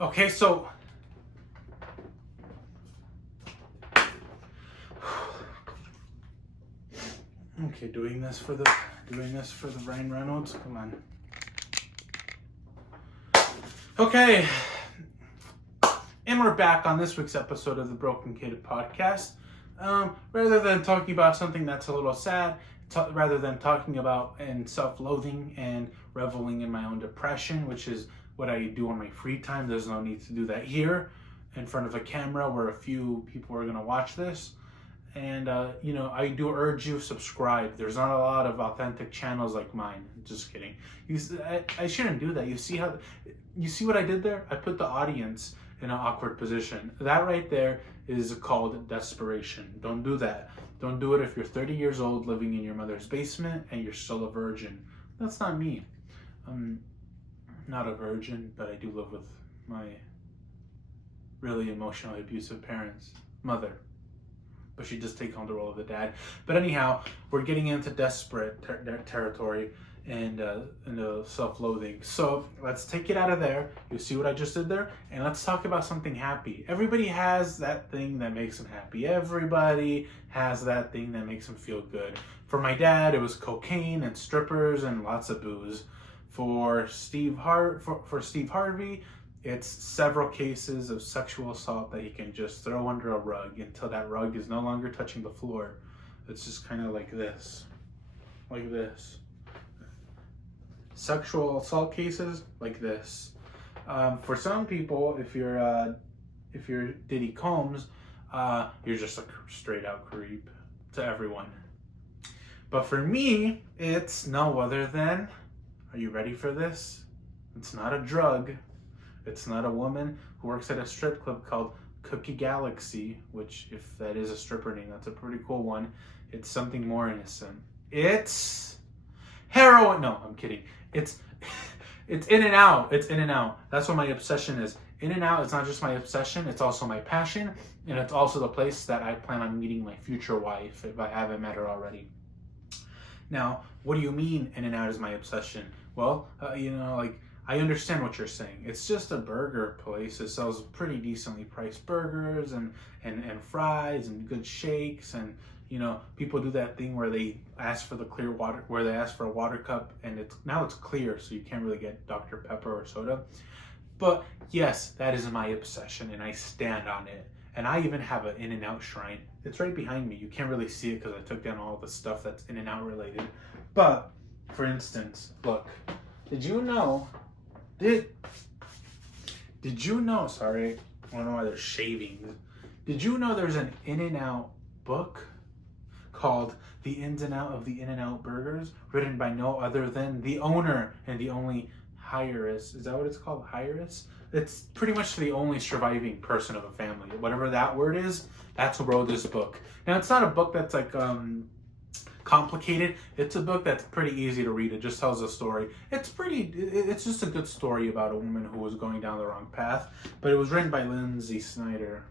Okay, so okay, doing this for the Ryan Reynolds. Come on. Okay, and we're back on this week's episode of the Broken Kid podcast. Rather than talking about something that's a little sad, rather than talking about and self-loathing and reveling in my own depression, which is what I do on my free time. There's no need to do that here in front of a camera where a few people are going to watch this. And, I do urge you, subscribe. There's not a lot of authentic channels like mine. Just kidding. I shouldn't do that. You see what I did there? I put the audience in an awkward position. That right there is called desperation. Don't do that. Don't do it if you're 30 years old living in your mother's basement and you're still a virgin. That's not me. I'm not a virgin, but I do live with my really emotionally abusive parents. Mother. But she just takes on the role of the dad. But anyhow, we're getting into desperate territory and self-loathing. So let's take it out of there. You see what I just did there? And let's talk about something happy. Everybody has that thing that makes them happy. Everybody has that thing that makes them feel good. For my dad, it was cocaine and strippers and lots of booze. For Steve Harvey, it's several cases of sexual assault that he can just throw under a rug until that rug is no longer touching the floor. It's just kind of like this. Like this. Sexual assault cases, like this. For some people, if you're Diddy Combs, you're just a straight out creep to everyone. But for me, it's no other than, are you ready for this? It's not a drug. It's not a woman who works at a strip club called Cookie Galaxy, which, if that is a stripper name, that's a pretty cool one. It's something more innocent. It's heroin. No, I'm kidding. It's In-N-Out. It's In-N-Out. That's what my obsession is. In-N-Out is not just my obsession, it's also my passion, and it's also the place that I plan on meeting my future wife if I haven't met her already. Now, what do you mean In-N-Out is my obsession? Well, I understand what you're saying. It's just a burger place. It sells pretty decently priced burgers and fries and good shakes. And, people do that thing where they ask for the clear water, where they ask for a water cup, and it's clear, so you can't really get Dr. Pepper or soda. But yes, that is my obsession, and I stand on it. And I even have an In-N-Out shrine. It's right behind me. You can't really see it because I took down all the stuff that's In-N-Out related. But, for instance, look, did you know, sorry, I don't know why there's shavings. Did you know there's an In-N-Out book called The Ins and Out of the In-N-Out Burgers, written by no other than the owner and the only Hirist. Is that what it's called? Hirist? It's pretty much the only surviving person of a family. Whatever that word is, that's who wrote this book. Now, it's not a book that's like complicated. It's a book that's pretty easy to read. It just tells a story. It's just a good story about a woman who was going down the wrong path. But it was written by Lindsay Snyder.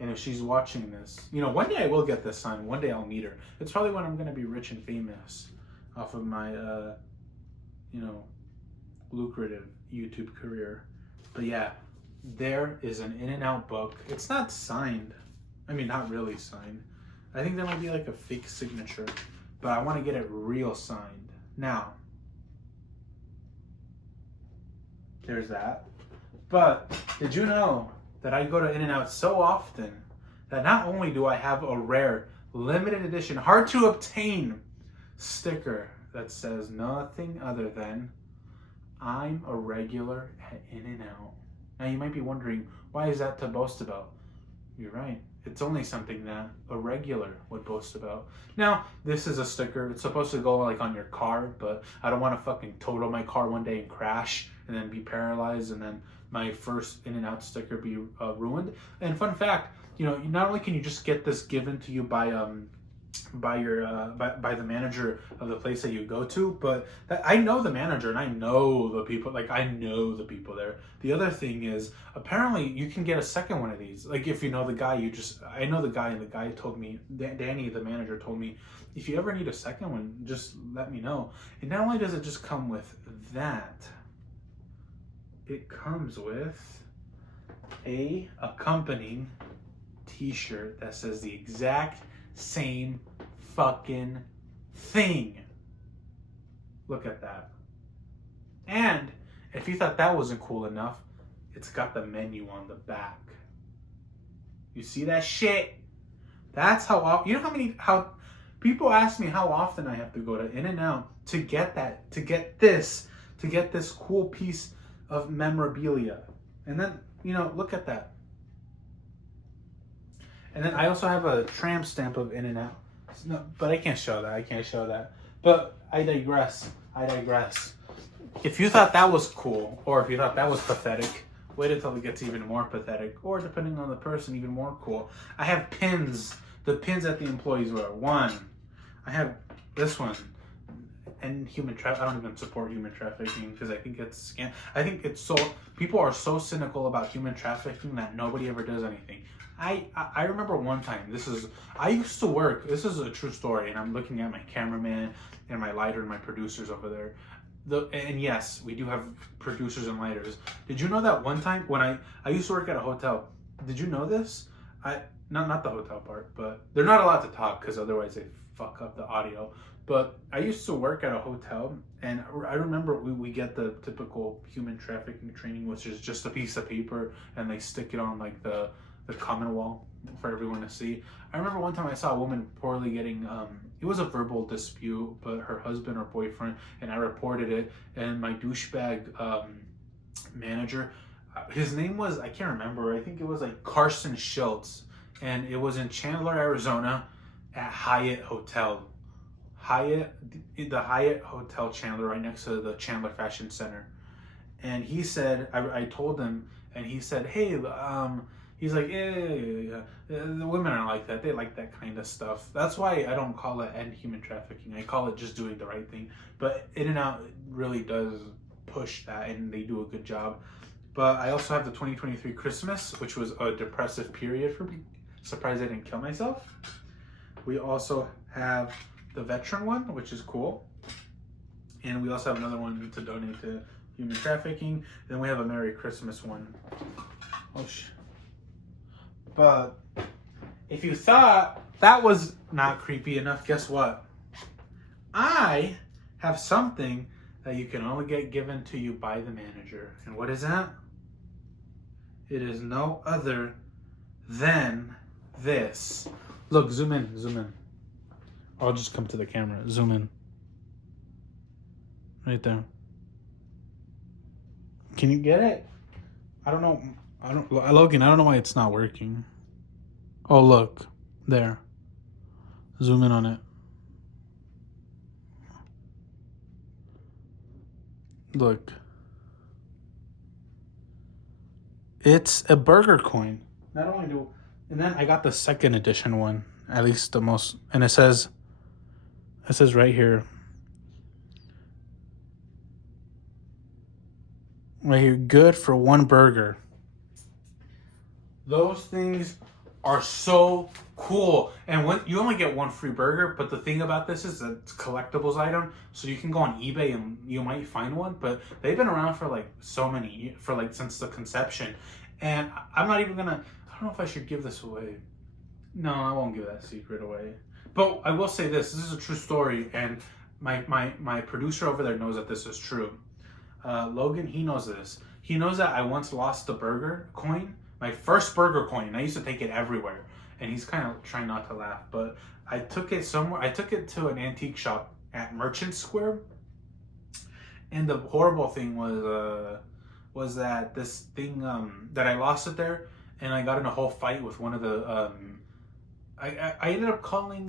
And if she's watching this, one day I will get this signed. One day I'll meet her. It's probably when I'm going to be rich and famous off of my, lucrative YouTube career. But yeah, there is an In-N-Out book. It's not signed. I mean, not really signed. I think that might be like a fake signature, but I want to get it real signed. Now, there's that. But did you know that I go to In-N-Out so often that not only do I have a rare, limited edition, hard to obtain sticker that says nothing other than I'm a regular at In-N-Out. Now you might be wondering, why is that to boast about? You're right. It's only something that a regular would boast about. Now, this is a sticker. It's supposed to go like on your car, but I don't want to fucking total my car one day and crash and then be paralyzed and then my first In-N-Out sticker be ruined. And fun fact, not only can you just get this given to you by the manager of the place that you go to, but I know the manager and I know the people. Like, I know the people there. The other thing is, apparently you can get a second one of these. Like, if you know the guy, I know the guy, and the guy told me, Danny, the manager, told me, if you ever need a second one, just let me know. And not only does it just come with that, it comes with a accompanying t-shirt that says the exact same fucking thing. Look at that. And if you thought that wasn't cool enough, it's got the menu on the back. You see that shit? That's how, you know how people ask me how often I have to go to In-N-Out to get this cool piece of memorabilia. And then, look at that. And then I also have a tramp stamp of In-N-Out. No, but I can't show that. But I digress. If you thought that was cool, or if you thought that was pathetic, wait until it gets even more pathetic, or depending on the person, even more cool. I have pins. The pins that the employees wear. One. I have this one. And human trafficking. I don't even support human trafficking because I think it's scam. I think it's people are so cynical about human trafficking that nobody ever does anything. I remember one time, I used to work, this is a true story, and I'm looking at my cameraman and my lighter and my producers over there. And yes, we do have producers and lighters. Did you know that one time when I used to work at a hotel? Did you know this? Not the hotel part, but they're not allowed to talk because otherwise they fuck up the audio. But I used to work at a hotel, and I remember we get the typical human trafficking training, which is just a piece of paper, and they stick it on like the common wall for everyone to see. I remember one time I saw a woman poorly getting, it was a verbal dispute, but her husband or boyfriend, and I reported it, and my douchebag manager, his name was, I can't remember, I think it was like Carson Schultz, and it was in Chandler, Arizona at Hyatt Hotel. The Hyatt Hotel Chandler, right next to the Chandler Fashion Center. And he said, I told him, and he said, hey, he's like, yeah, the women are like that. They like that kind of stuff. That's why I don't call it human trafficking. I call it just doing the right thing. But In-N-Out really does push that, and they do a good job. But I also have the 2023 Christmas, which was a depressive period for me. Surprised I didn't kill myself. We also have the veteran one, which is cool. And we also have another one to donate to human trafficking. Then we have a Merry Christmas one. Oh, But if you thought that was not creepy enough, guess what? I have something that you can only get given to you by the manager. And what is that? It is no other than this. Look, zoom in. I'll just come to the camera. Zoom in. Right there. Can you get it? I don't know. Logan, I don't know why it's not working. Oh, look. There. Zoom in on it. Look. It's a burger coin. Not only do... And then I got the second edition one. At least the most... And it says right here. Right here. Good for one burger. Those things are so cool. And when you only get one free burger, but the thing about this is that it's a collectibles item, so you can go on eBay and you might find one, but they've been around for like so many years, for like since the conception. And I'm not even gonna, I don't know if I should give this away. No, I won't give that secret away. But I will say this is a true story, and my producer over there knows that this is true. Logan, he knows this. He knows that I once lost the burger coin. My first burger coin, and I used to take it everywhere. And he's kind of trying not to laugh, but I took it somewhere. I took it to an antique shop at Merchant Square. And the horrible thing was that this thing, that I lost it there, and I got in a whole fight with one of the, I ended up calling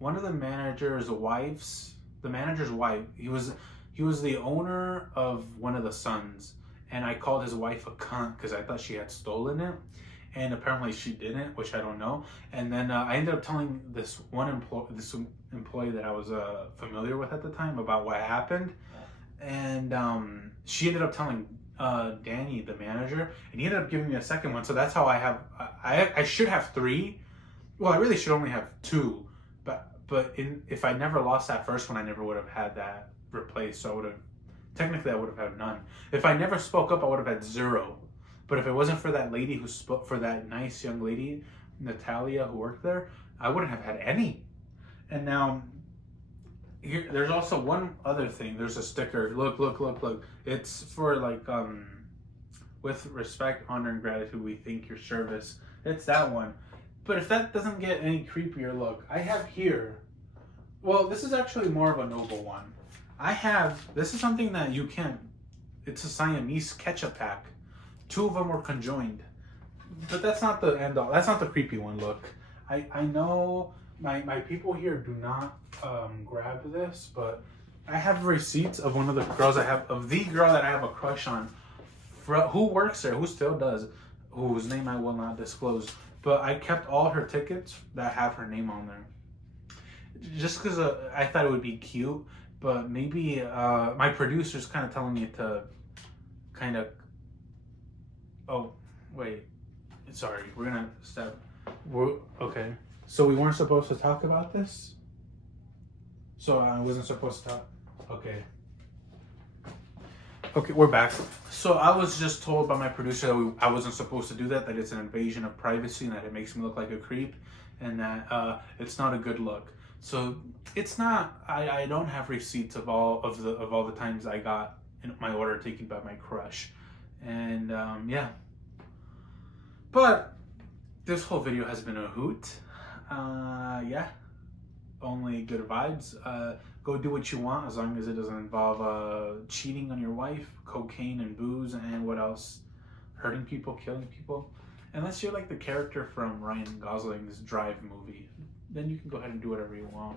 one of the manager's wives, the manager's wife. He was the owner of one of the sons. And I called his wife a cunt because I thought she had stolen it. And apparently she didn't, which I don't know. And then I ended up telling this employee that I was familiar with at the time about what happened. And she ended up telling Danny, the manager, and he ended up giving me a second one. So that's how I should have 3. Well, I really should only have 2. But if I never lost that first one, I never would have had that replaced. So I would have technically I would have had none. If I never spoke up, I would have had 0. But if it wasn't for that lady who spoke, for that nice young lady, Natalia, who worked there, I wouldn't have had any. And now, here, there's also one other thing. There's a sticker. Look. It's for like, with respect, honor, and gratitude, we thank your service. It's that one. But if that doesn't get any creepier, look, I have here. Well, this is actually more of a noble one. This is something that you can't. It's a Siamese ketchup pack. 2 of them were conjoined. But that's not the end all. That's not the creepy one. Look, I know my people here do not grab this, but I have receipts of one of the girls the girl that I have a crush on, who works there, who still does, whose name I will not disclose. But I kept all her tickets that have her name on there, just because I thought it would be cute. But maybe my producer's kind of telling me to kind of. Oh, wait. Sorry, we're gonna step. Okay. So we weren't supposed to talk about this? So I wasn't supposed to talk? Okay. Okay, we're back. So I was just told by my producer that I wasn't supposed to do that it's an invasion of privacy and that it makes me look like a creep and that it's not a good look. So it's not, I don't have receipts of all the times I got my order taken by my crush. And yeah. But this whole video has been a hoot. Yeah. Only good vibes. Go do what you want as long as it doesn't involve cheating on your wife, cocaine and booze, and what else? Hurting people, killing people. Unless you're like the character from Ryan Gosling's Drive movie. Then you can go ahead and do whatever you want.